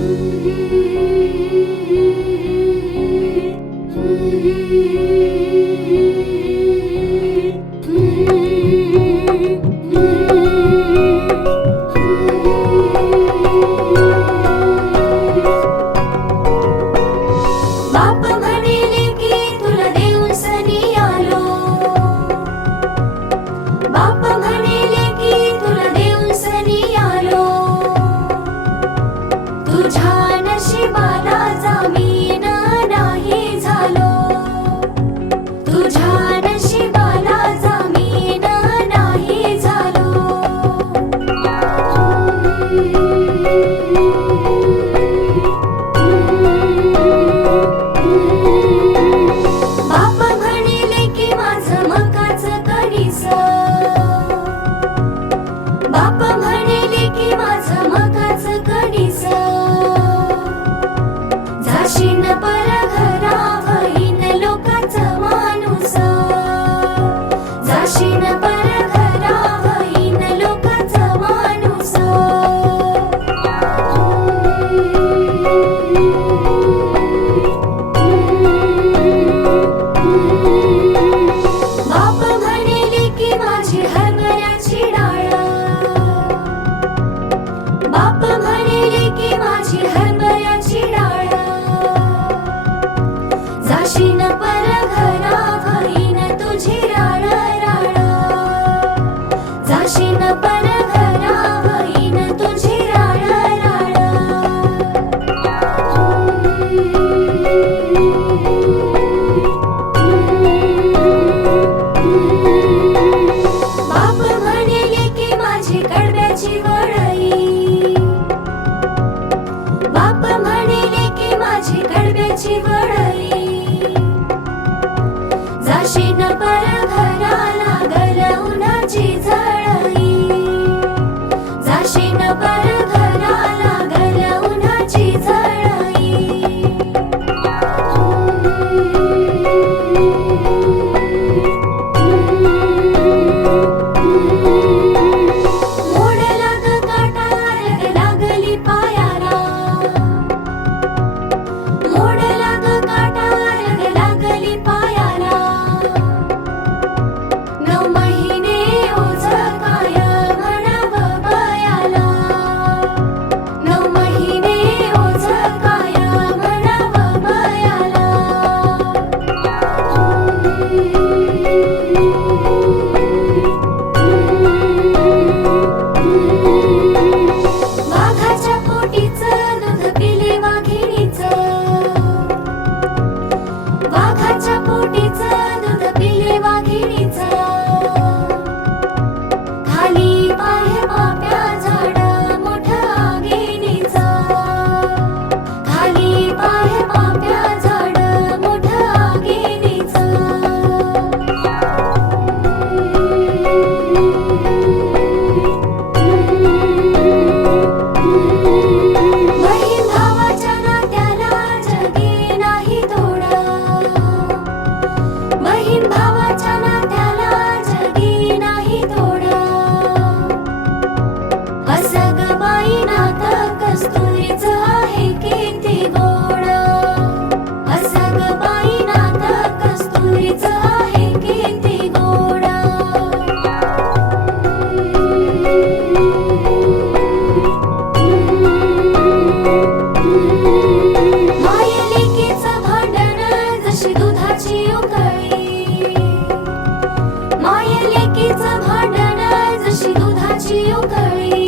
Thank you. para ಚಿನ್ನ ಬರಗ दुधाची उकळी.